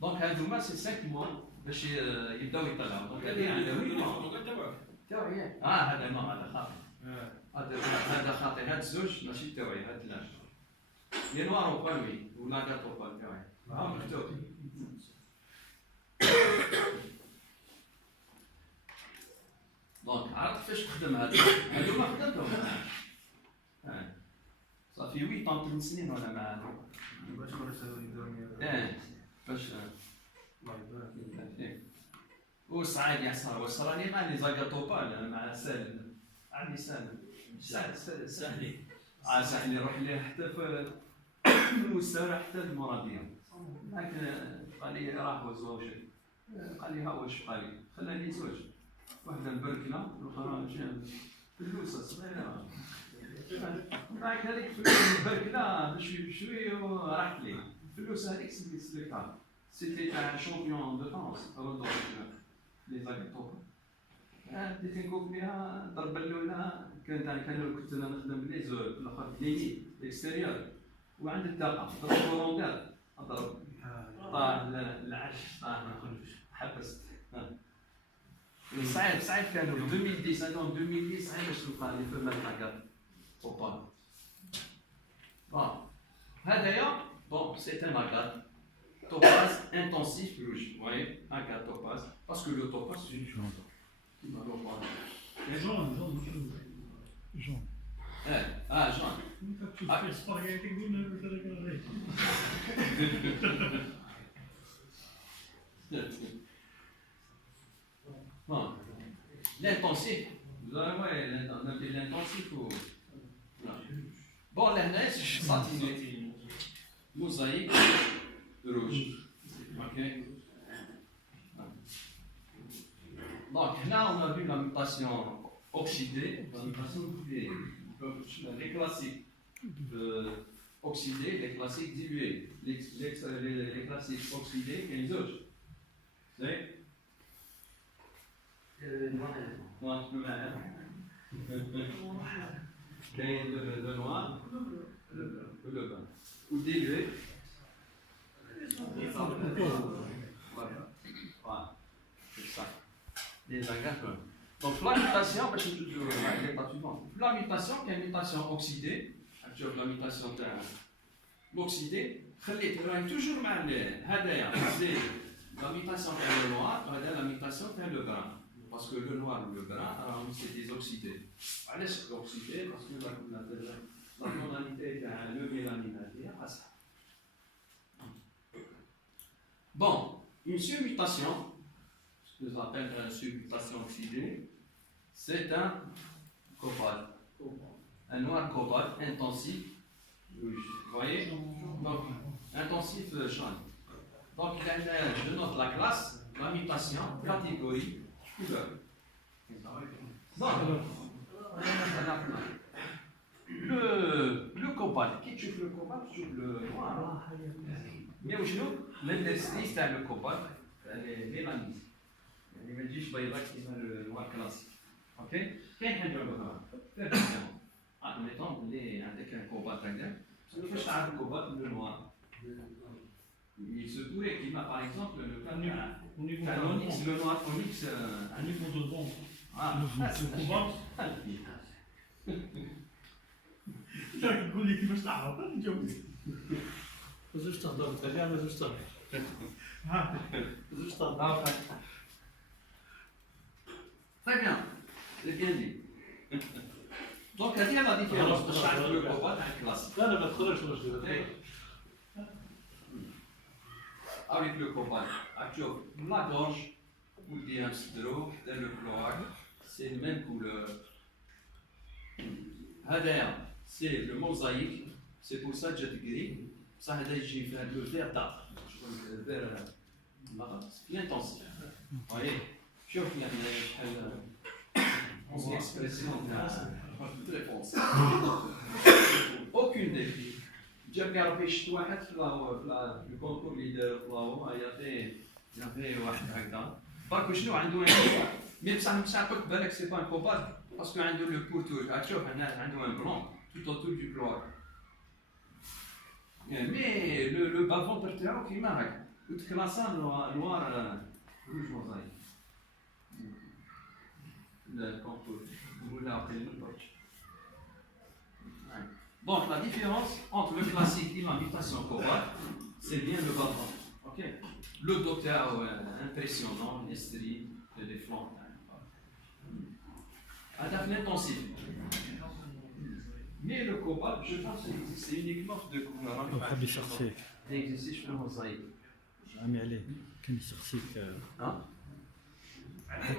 دونك هادوما سي 5 موا باش يبداو يطلعوا دونك هذه عندها 8 موا تاعي هذا نوع هذا خاطر هذا خاطر هاد الزوج ماشي تاعي هاد ثلاث لي نوار اوبال وي ولا كات اوبال تاعي مكتوب دونك عرفت كيفاش تخدم هادوما خدمتهم صافي 8 ans 3 سنين وانا مع باش خرجت باش وصعيد يحصل وصراني مع لي زاكاتوبال مع سالم عندي سالم سهلي سهلي يروح لي حتى في المستوى حتى المراديه لكن قال لي راح زوج قال لي ها واش قال لي خلاني زوج واحده مبركله والاخرى فلوسه صغيره معك هذيك فلوس بركله بشوي بشوي وراحت لي الفلوس هذيك سيتي تاع شامبيون دو فرانس رودولف لي زاكتوب بديت نكوب بها الضربه الاولى كنت انا نخدم بلي زول الاخر كليني اكستيريور وعند الدقه ضرب فولونتير اضرب طاح العش طاح ما نخرجش حبست صعيب كانوا 2010 2010 صعيب باش تلقى لي فما الحاجات اوبا هذايا بون سي ان اكاد topaz intensif rouge vous voyez un topaz parce que le topaz c'est une chose jaune. Jaune. jaune Tu fais spaghetti goût bon l'intensif vous allez voir l'intensif ou bon là c'est satiné mosaïque rouge ok donc là on a vu la mutation oxydée la mutation les classiques oxydés les classiques dilués les classiques oxydés et les autres c'est le noir le blanc ou dilué voilà, c'est ça. Les engagés. Donc la mutation, parce que toujours l'étape suivante. La mutation, qui est une mutation oxydée, actuellement la mutation l'oxydé, toujours mal. C'est la mutation qui est le noir, la mutation qui est le brun. Parce que le noir ou le brun, c'est des oxydés. Allez, c'est l'oxydé, parce que la tonalité est le mélanine à ça. Bon, une submutation, ce que j'appelle une submutation oxydée, c'est un cobalt. Un noir cobalt intensif, vous voyez? Donc, intensif jaune. Donc, je note la classe, la mutation, catégorie, couleur. Bon, le cobalt, qui tue le cobalt sur le noir? Mais aujourd'hui, l'interstice c'est le cobalt, les mélanines. يعني ما تجيش بيضاء كيما النوار كلاسيك. اوكي؟ كاين حاجه اخرى. admettons اللي عندك ان كوبالت هكذا. كيفاش تعرف الكوبالت من النوار؟ Il se pourrait qu'il m'a par exemple le cas de l'onyx, le noir onyx. Un niveau de bon. Le cobalt. تقول لي كيفاش تعرف؟ نجاوب. زوج تهضر تخليها على زوج تهضر زوج تهضر Très bien, c'est bien dit. Donc, il y a la différence de chaque le cobalt et le classique. لا لا ما تخرجش Avec le cobalt, actuellement, la gorge ou le diamstro, le cloaque, c'est la même couleur. Hadar, c'est le mosaïque, c'est pour ça que j'ai gris. Ça a déjà fait le vert d'art. Le vert l'intensif. Vous voyez, je viens de l'expression très foncée. Aucune défi. J'ai regardé chez toi, le concours leader, il y avait un pas que je n'ai un cobalt. Mais ça ne sert pas que c'est pas un cobalt, parce qu'il y a le pourtour. Il y a un blanc tout autour du cloaque. Mais le bavon pertéral qui marque, ou de classant noir rouge mosaïque. Le contour, vous l'appelez le torche. Donc la différence entre le classique et la mutation cobalt, c'est bien le bavon. Okay? Le docteur impressionnant, les stries, les flancs. Un intensif. Mais le cobalt, je pense que c'est uniquement de couleur. وحاب يشخصيك L'exercice في الموزايك. عامي عليه كان يشخصيك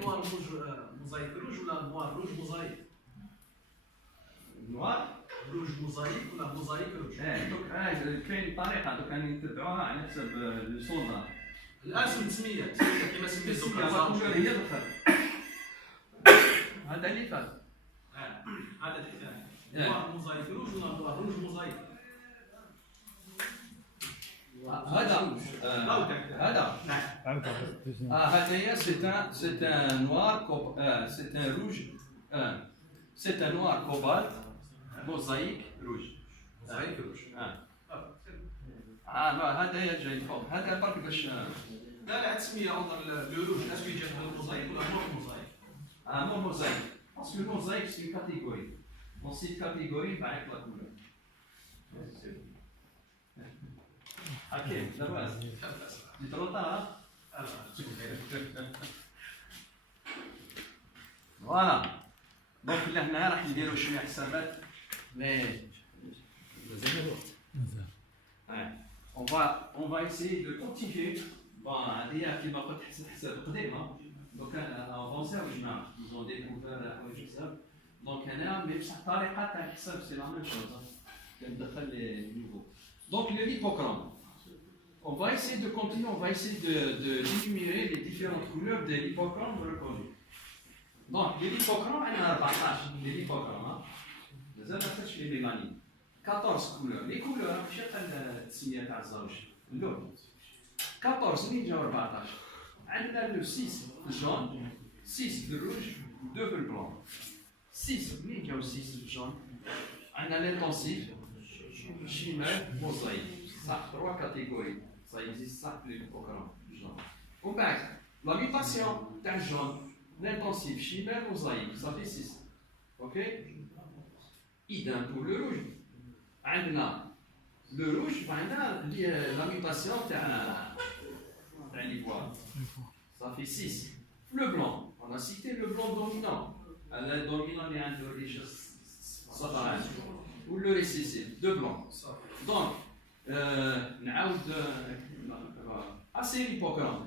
نوار روج موزايك روج ولا نوار روج موزايك؟ نوار روج موزايك ولا موزايك روج؟ كاين طريقه دوك نتبعوها على حسب الصوره. الاسم تسميه كيما سميتو هي الخير. هذا اللي فات. هذا تحتاج إيه. نوار موزايك روج ولا نوار روج موزايك هذا عاود عرض دوزيام. هذا هي c'est un noir c'est un rouge c'est un noir cobalt mosaïque rouge موزايك روج هذا هي جاي فوق هذا برك باش لا لا تسميه اوضر لو روج اسمه يجي موزايك ولا نوار موزايك non mosaïque parce que mosaïque c'est une catégorie dans cette catégorie avec la couleur ok d'abord c'est trop tard hein voilà donc لهنا راح نديروا شويه حسابات mais مازال. Ouais. On va essayer de continuer. Bon, هذه كيما قلت حساب قديم donc avancé وجماعة ils ont découvert حساب donc هنا mais بصح الطريقة تاع الحساب c'est la même chose كندخل les nouveaux donc le l'hippocrone on va essayer de continuer on va essayer d'énumérer les différentes couleurs de l'hippocrone reconnues donc l'hippocrone عندنا 14 l'hippocrone مازال ما درتش les mélanines 14 couleurs les couleurs ماشي قال التسميه تاع الزوج اللون 14 من جاو 14 عندنا لو 6 جون 6 بالروج 2 بالبلون 6 من جاو 6 جون عندنا لانتونسيف شمال موزايك صح 3 كاتيجوري ça existe ça plus l'hippocrone jaune ومن بعد la mutation تاع الجون l'intensif شمال موزايك ça fait 6 ok idem pour le rouge عندنا le rouge عندنا la mutation تاع l'ivoire ça fait 6 le blanc on a cité le blanc dominant le dominant اللي عنده ريشه صفراء ou le récessif de blanc donc نعاود اسي l'hippocrone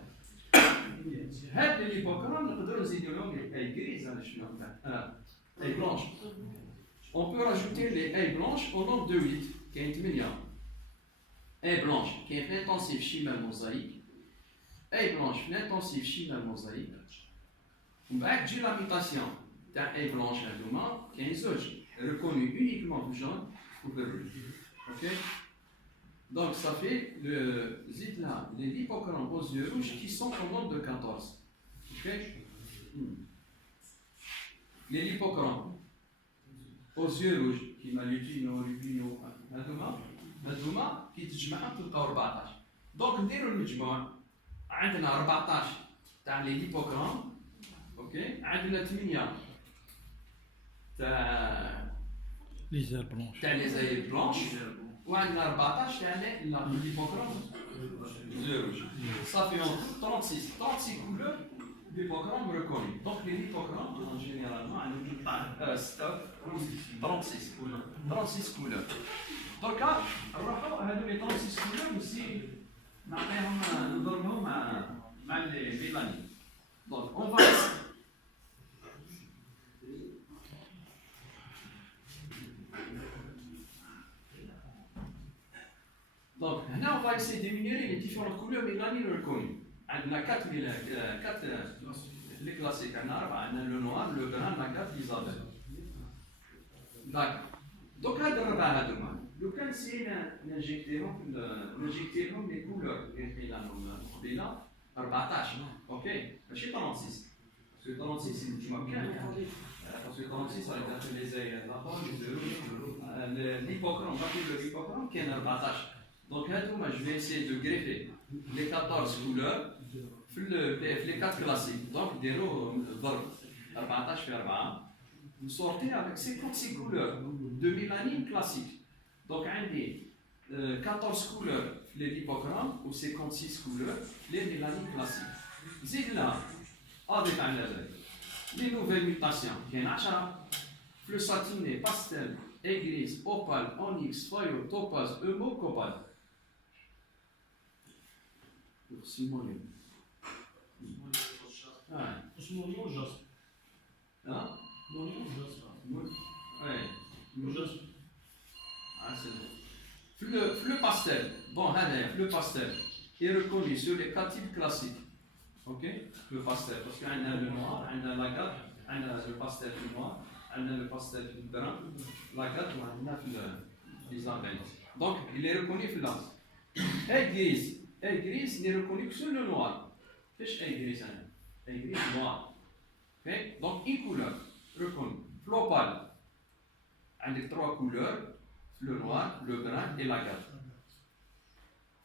هاد l'hippocrone نقدروا نزيدوا لهم اي غريز انا شنو اي بلانش on peut rajouter les haies blanches au nombre de 8 كاين 8 haies blanches كاين في l'intensif chimal mosaïque haies blanches في l'intensif chimal mosaïque ومن بعد تجي la mutation تاع haies blanches هذوما كاين زوج reconnus uniquement بالjaune ou بالrouge ok donc ça fait le zit là les l'hippocrone aux yeux rouges qui sont au nombre de 14 ok les l'hippocrone aux yeux rouges كيما لوبينو هذوما كي تجمعهم تلقاو 14 دونك نديروا المجموع عندنا 14 تاع لي ليبوكرون اوكي عندنا 8 تاع لي زير بلونش تاع لي زاير بلونش وعندنا 14 تاع لي ليبوكرون زير روج صافي 36 couleurs l'hippocrone reconnu. Donc les l'hippocrone, généralement, ont 36 couleurs. Donc là, les 36 couleurs aussi, nous donnons les mélanines. Donc on va donc là, on va essayer d'énumérer les différentes couleurs mélanines reconnues. عندنا 4 les classiques عندنا le noir, le brun, la carte Isabelle. D'accord. Donc هاد الربعة هادوما لو كان نسينا نجيكتيهم les couleurs اللي قيل لهم قبيلة 14 اوكي ماشي 36 باسكو 36 سي مجموع كامل باسكو 36 صار يدخل لي زي لاطون l'hippocrone l'hippocrone كاين 14 donc هادوما je vais essayer de greffer les 14 couleurs les 4 classiques. Donc, ضرب 14 في 4 vous sortez avec 56 couleurs de mélanine classique. Donc, عندي 14 couleurs les l'hippocrone ou 56 couleurs les mélanines classiques. زيد là avec les nouvelles mutations كاين 10 fleu satiné, pastel, grise, opale, onyx, feuillot, topaz, émeraude, cobalt. Simone. اسمه موجز Hein? موجز Ouais. موجز Le pastel. Bon, le pastel est reconnu sur les 4 types classiques. Ok? Le pastel. Parce qu'on a le noir, on a la gamme, on a le pastel noir, عندنا le pastel في الدرهم لاكات وعندنا في l'Isabelle. Donc il est reconnu في l'as. Aigris n'est reconnu que sur le noir. Qu'est-ce que aigris hein? Aigris noir. Ok? Donc une couleur reconnue. Flopal. Avec 3 couleurs, le noir, le brun et l'agate.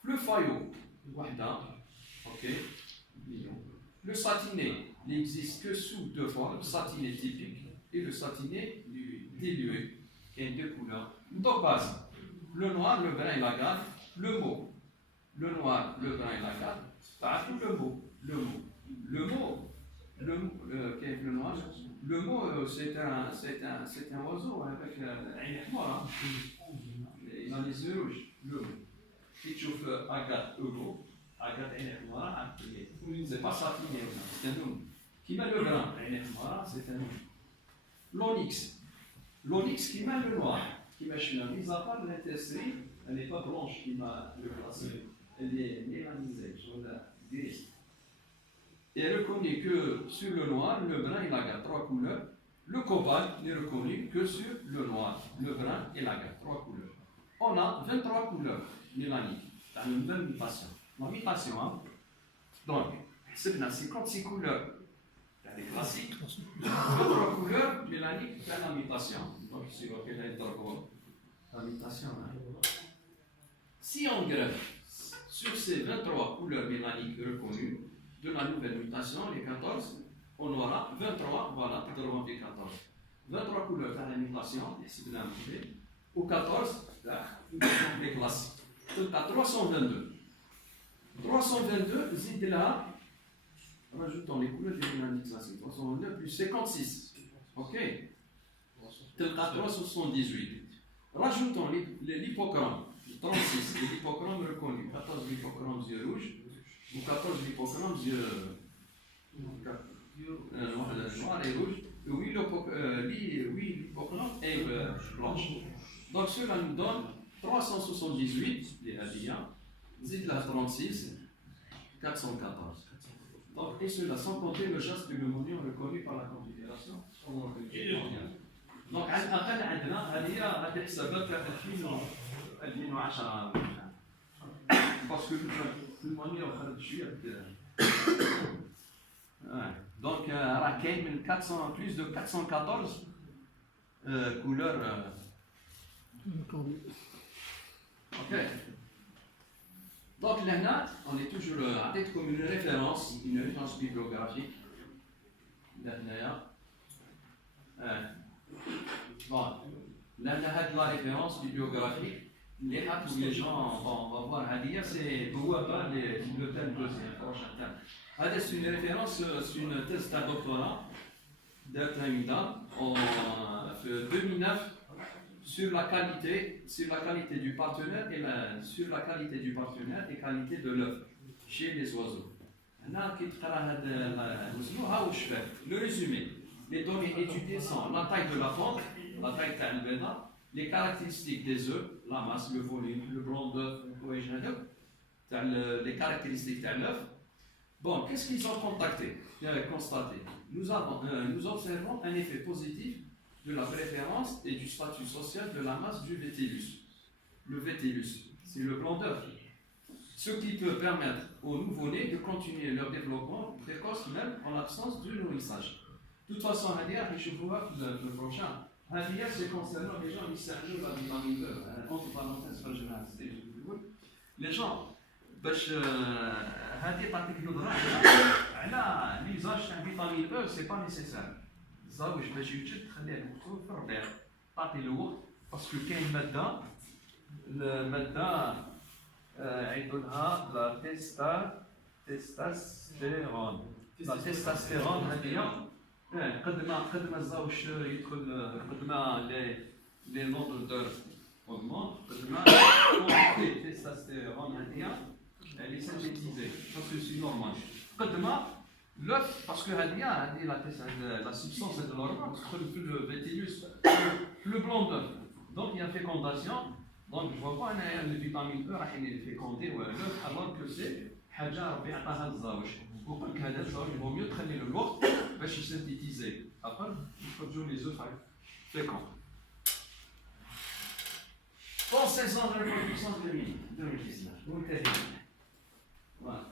Le faillot, wahda, ok. Le satiné n'existe que sous 2 formes, le satiné typique et le satiné dilué, qui est 2 couleurs. Donc base, le noir, le brun et l'agate, le mot. Le noir, le brun et l'agate, par le mot. Quel est le noir? Le mot, c'est un oiseau avec un noir. Il a les yeux rouges. Le mot. Si tu fais agate, euro, agate, un noir, c'est pas satiné, c'est un nom. Qui met le brun, un noir, c'est un nom. L'onyx. L'onyx qui met le noir. Qui met le mis à part l'intestin, elle n'est pas blanche qui m'a le classé. Elle est mélanisée, sur la grise. Et reconnu que sur le noir, le brun et l'agate, 3 couleurs. Le cobalt n'est reconnu que sur le noir, le brun et l'agate, 3 couleurs. On a 23 couleurs mélaniques dans une même mutation. La mutation, hein? Donc, c'est 56 couleurs. Il y a des classiques. 23 couleurs mélaniques dans la mutation. Donc, c'est quelle est la mutation. Hein? Si on greffe sur ces 23 couleurs mélaniques reconnues, de la nouvelle mutation, les 14, on aura 23, voilà, 14. 23 couleurs dans la mutation, c'est de la montée, ou 14, les classiques. Donc à 322. 322, zid là, rajoutons les couleurs des mélaniques classiques. 322 plus 56. Ok? Tel 378. Rajoutons l'hippocrame, 36, et l'hippocrame reconnu. 14 l'hippocrame yeux rouges. Ou 14 l'hippocrame, noir et rouge, oui, l'hippocrame est blanche. Donc cela nous donne 378, les Hadiyas, Zidla 36, 414. Donc, et cela sans compter le geste de l'homonion reconnu par la Confédération. Donc, après, عندنا هذه حسابات 2010 parce que donc, il y a plus de 414 couleurs. Ok. Donc, là, on est toujours avec comme une référence bibliographique. Bon, là, la référence bibliographique. Les gens vont voir Hadia, c'est le thème deuxième, prochain thème. C'est une référence, c'est une thèse d'un doctorat d'Atlamida en 2009 sur la qualité du partenaire et sur la qualité du partenaire et qualité de l'œuf chez les oiseaux. Le résumé, les données étudiées sont la taille de la pente, la taille de l'albéda, les caractéristiques des œufs, la masse, le volume, le blanc d'œuf, les caractéristiques de l'œuf. Bon, qu'est-ce qu'ils ont constaté? Nous observons un effet positif de la préférence et du statut social de la masse du vétillus. Le vétillus, c'est le blanc d'œuf. Ce qui peut permettre aux nouveau-nés de continuer leur développement précoce même en l'absence de nourrissage. De toute façon, je vous vois le prochain. C'est concernant les gens qui s'ajoutent la vitamine E, entre parenthèses, les gens, هذه تعطيك نظرة على l'usage تاع فيتامين E, c'est pas nécessaire. الزاوج باش يوجد تخليه مكتوب في الربيع، تعطي الوقت باسكو كاين المادة عيطوا لها لا تستوستيرون. لا تستوستيرون هذه قد ما الزاوج يدخل قد ما لي نومبر دور augmente, قد ما التستوستيرون هذه elle est synthétisée parce que c'est normal. قد ما l'œuf parce que هذه la substance de l'hormone تدخل le vétillus, le blanc d'œuf. Donc il y a fécondation. Donc je ne vois pas un vitamine E راح يفيكوندي l'œuf alors que c'est حاجة ربي عطاها للزاوج. وقلت هذا الزاوج vaut mieux تخلي له الوقت باش يسنتيتيزي. Après, il faut jouer les œufs fécond. Conséquence de la reproduction de 2019. Voilà.